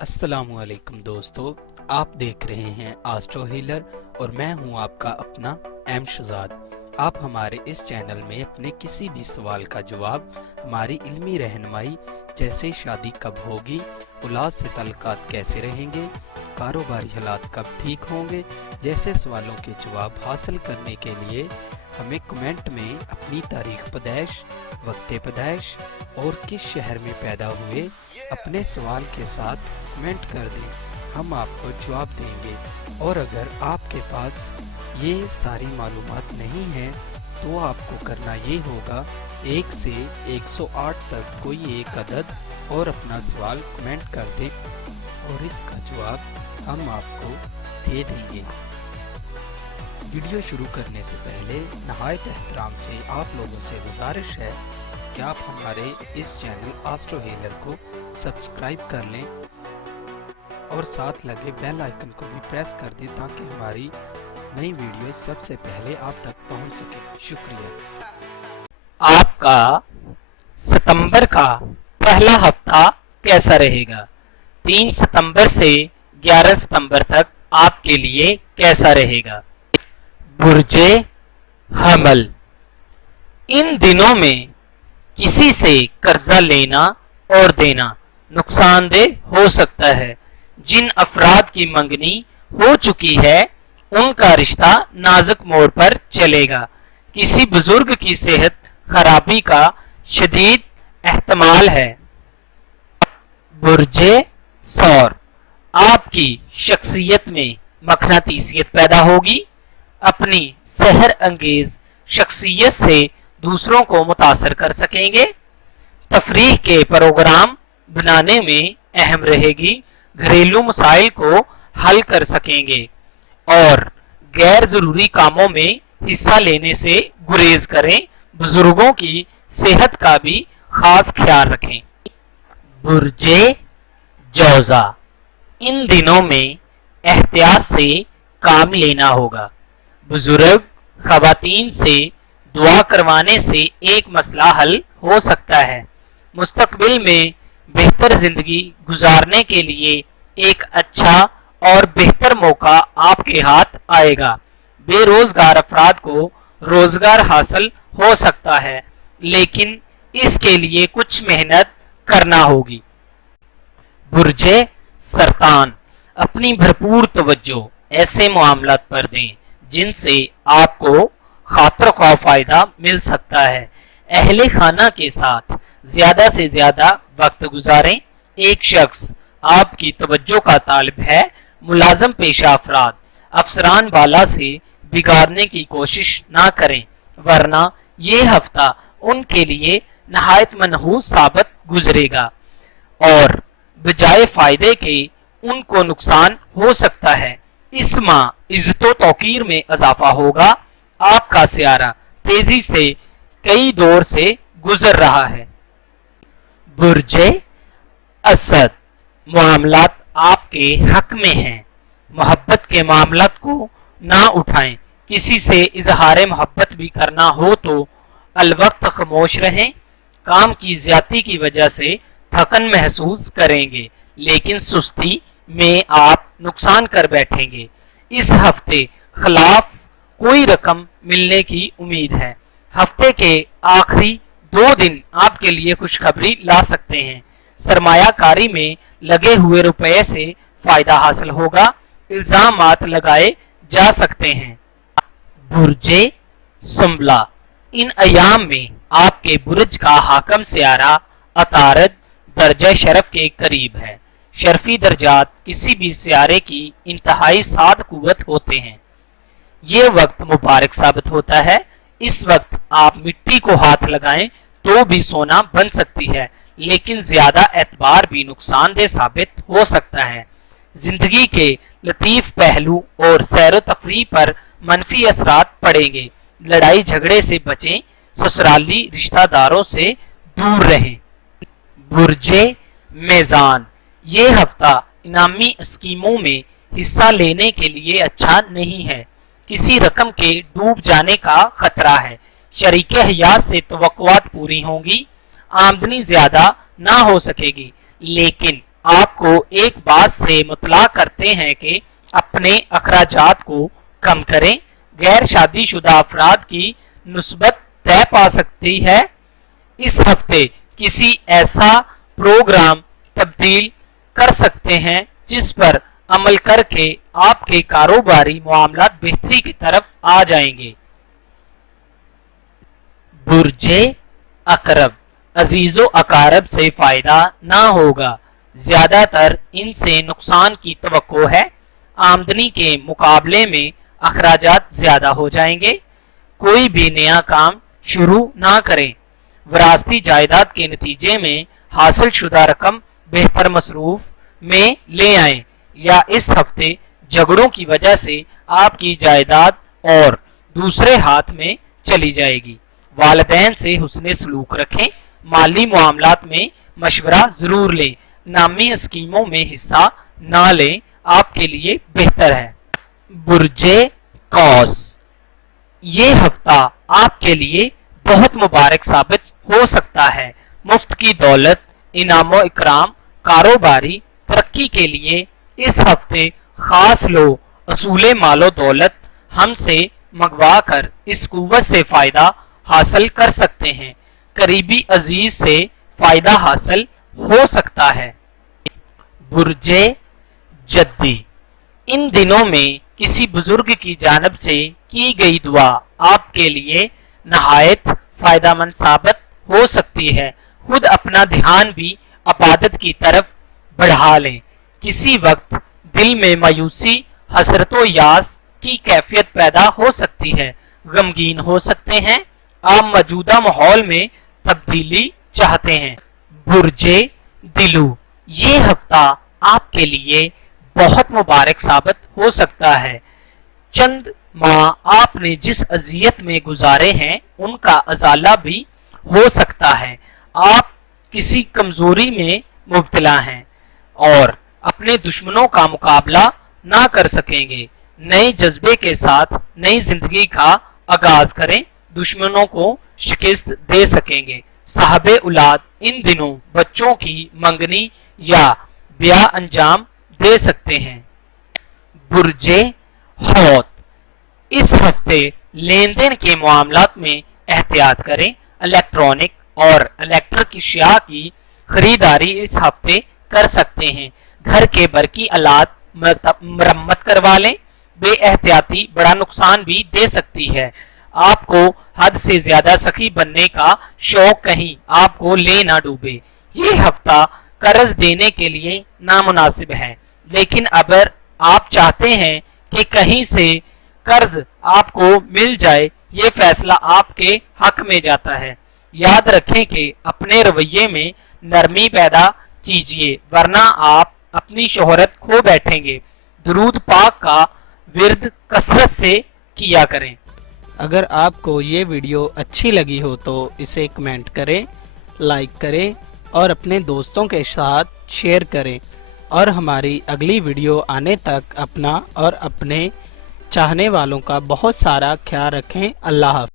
अस्सलामुअलैकुम दोस्तों, आप देख रहे हैं एस्ट्रो हीलर और मैं हूं आपका अपना एम शहजाद। आप हमारे इस चैनल में अपने किसी भी सवाल का जवाब, हमारी इल्मी रहनुमाई जैसे शादी कब होगी, औलाद से ताल्लुकात कैसे रहेंगे, कारोबारी हालात कब ठीक होंगे जैसे सवालों के जवाब हासिल करने के लिए हमें कमेंट में अपनी तारीख पैदाइश, वक्त पैदाइश और किस शहर में पैदा हुए अपने सवाल के साथ कमेंट कर दें। हम आपको जवाब देंगे। और अगर आपके पास ये सारी मालूमात नहीं है तो आपको करना ये होगा 1 से 108 तक कोई एक अदद और अपना सवाल कमेंट कर दें और इसका जवाब हम आपको दे देंगे। वीडियो शुरू करने से पहले नहायत एहतराम से आप लोगों से गुजारिश है कि आप हमारे इस चैनल एस्ट्रो हीलर को सब्सक्राइब कर लें और साथ लगे बेल आइकन को भी प्रेस कर दें ताकि हमारी नई वीडियो सबसे पहले आप तक पहुंच सके। शुक्रिया। आपका सितंबर का पहला हफ्ता कैसा रहेगा? 3 सितंबर से 11 सितंबर तक आपके लिए कैसा रहेगा? बुर्जे हमल, इन दिनों में किसी से कर्जा लेना और देना नुकसानदेह हो सकता है। जिन अफराद की मंगनी हो चुकी है उनका रिश्ता नाजुक मोड़ पर चलेगा। किसी बुजुर्ग की सेहत खराबी का शदीद एहतमाल है। बुर्जे सौर, आपकी शख्सियत में मखनातीसियत पैदा होगी। अपनी सहर अंगेज शख्सियत से दूसरों को मुतासर कर सकेंगे। तफरीह के प्रोग्राम बनाने में अहम रहेगी। घरेलू मसाइल को हल कर सकेंगे और गैर जरूरी कामों में हिस्सा लेने से गुरेज करें। बुजुर्गों की सेहत का भी खास ख्याल रखें। बुर्जे जौजा, इन दिनों में एहतियात से काम लेना होगा। बुजुर्ग खवातीन से दुआ करवाने से एक मसला हल हो सकता है। मुस्तकबिल में बेहतर जिंदगी गुजारने के लिए एक अच्छा और बेहतर मौका आपके हाथ आएगा। बेरोजगार अफराद को रोजगार हासिल हो सकता है लेकिन इसके लिए कुछ मेहनत करना होगी। बुर्जे सरतान, अपनी भरपूर तवज्जो ऐसे मामलात पर दें जिनसे आपको खातिर खा फायदा मिल सकता है। अहले खाना के साथ ज्यादा से ज्यादा वक्त गुजारें। एक शख्स आपकी तवज्जो का तालिब है। मुलाजम पेशा अफराद अफसरान बाला से बिगाड़ने की कोशिश ना करें वरना ये हफ्ता उनके लिए नहायत मनहूस साबित गुजरेगा और बजाय फायदे के उनको नुकसान हो सकता है। इस माह इज्जतो तौकीर में इजाफा होगा। आपका सियारा तेजी से कई दौर से गुजर रहा है। बुर्जे असद, मामलात आपके हक में हैं। मोहब्बत के मामलात को ना उठाएं। किसी से इजहार मोहब्बत भी करना हो तो अलवक्त खामोश रहें। काम की ज्यादती की वजह से थकन महसूस करेंगे लेकिन सुस्ती में आप नुकसान कर बैठेंगे। इस हफ्ते खिलाफ कोई रकम मिलने की उम्मीद है। हफ्ते के आखिरी 2 दिन आपके लिए खुशखबरी ला सकते हैं। सरमायाकारी में लगे हुए रुपए से फायदा हासिल होगा। इल्जामात लगाए जा सकते हैं। बुर्जे सुम्बला, इन अयाम में आपके बुर्ज का हाकम सियारा अतारद दर्जा शरफ के करीब है। शरफी दर्जात किसी भी सियारे की इंतहाई साद कुव्वत होते हैं। ये वक्त मुबारक साबित होता है। इस वक्त आप मिट्टी को हाथ लगाएं तो भी सोना बन सकती है लेकिन ज्यादा एतबार भी नुकसानदेह साबित हो सकता है। जिंदगी के लतीफ पहलू और सैर तफरीह पर मनफी असरात पड़ेंगे। लड़ाई झगड़े से बचें। ससुराली रिश्तेदारों से दूर रहें। बुर्जे मेजान, ये हफ्ता इनामी स्कीमों में हिस्सा लेने के लिए अच्छा नहीं है। किसी रकम के डूब जाने का खतरा है। शरीके हयात से तवक्कुआत पूरी होंगी। आमदनी ज्यादा ना हो सकेगी लेकिन آپ کو ایک بات سے مطلع کرتے ہیں کہ اپنے اخراجات کو کم کریں۔ غیر شادی شدہ افراد کی نسبت طے پا سکتی ہے۔ اس ہفتے کسی ایسا پروگرام تبدیل کر سکتے ہیں جس پر عمل کر کے آپ کے کاروباری معاملات بہتری کی طرف آ جائیں گے۔ برج عقرب، عزیز و اقارب سے فائدہ نہ ہوگا، زیادہ تر ان سے نقصان کی توقع ہے۔ آمدنی کے مقابلے میں اخراجات زیادہ ہو جائیں گے۔ کوئی بھی نیا کام شروع نہ کریں۔ وراثتی جائیداد کے نتیجے میں حاصل شدہ رقم بہتر مصروف میں لے آئیں، یا اس ہفتے جھگڑوں کی وجہ سے آپ کی جائیداد اور دوسرے ہاتھ میں چلی جائے گی۔ والدین سے حسن سلوک رکھیں۔ مالی معاملات میں مشورہ ضرور لیں۔ نامی اسکیموں میں حصہ نہ لیں، آپ کے لیے بہتر ہے۔ برج قوس، یہ ہفتہ آپ کے لیے بہت مبارک ثابت ہو سکتا ہے۔ مفت کی دولت، انعام و اکرام، کاروباری ترقی کے لیے اس ہفتے خاص لو اصول مال و دولت ہم سے منگوا کر اس قوت سے فائدہ حاصل کر سکتے ہیں۔ قریبی عزیز سے فائدہ حاصل ہو سکتا ہے۔ برج جدی، ان دنوں میں کسی بزرگ کی جانب سے کی گئی دعا آپ کے لیے نہایت فائدہ مند ثابت ہو سکتی ہے۔ خود اپنا دھیان بھی عبادت کی طرف بڑھا لیں۔ کسی وقت دل میں مایوسی، حسرت و یاس کی کیفیت پیدا ہو سکتی ہے۔ غمگین ہو سکتے ہیں۔ آپ موجودہ ماحول میں تبدیلی چاہتے ہیں۔ برج دلو، یہ ہفتہ آپ کے لیے بہت مبارک ثابت ہو سکتا ہے۔ چند ماہ آپ نے جس اذیت میں گزارے ہیں ان کا ازالہ بھی ہو سکتا ہے۔ آپ کسی کمزوری میں مبتلا ہیں اور اپنے دشمنوں کا مقابلہ نہ کر سکیں گے۔ نئے جذبے کے ساتھ نئی زندگی کا آغاز کریں، دشمنوں کو شکست دے سکیں گے۔ صاحب اولاد ان دنوں بچوں کی منگنی یا بیاہ انجام دے سکتے ہیں۔ برج حوت، اس ہفتے لین دین کے معاملات میں احتیاط کریں۔ الیکٹرانک اور الیکٹرک اشیاء کی خریداری اس ہفتے کر سکتے ہیں۔ گھر کے برقی آلات مرمت کروا لیں۔ بے احتیاطی بڑا نقصان بھی دے سکتی ہے۔ آپ کو حد سے زیادہ سخی بننے کا شوق کہیں آپ کو لے نہ ڈوبے۔ یہ ہفتہ قرض دینے کے لیے نامناسب ہے، لیکن اگر آپ چاہتے ہیں کہ کہیں سے قرض آپ کو مل جائے، یہ فیصلہ آپ کے حق میں جاتا ہے۔ یاد رکھیں کہ اپنے رویے میں نرمی پیدا کیجیے، ورنہ آپ اپنی شہرت کھو بیٹھیں گے۔ درود پاک کا ورد کثرت سے کیا کریں۔ اگر آپ کو یہ ویڈیو اچھی لگی ہو تو اسے کمنٹ کریں، لائک کریں اور اپنے دوستوں کے ساتھ شیئر کریں، اور ہماری اگلی ویڈیو آنے تک اپنا اور اپنے چاہنے والوں کا بہت سارا خیال رکھیں۔ اللہ حافظ۔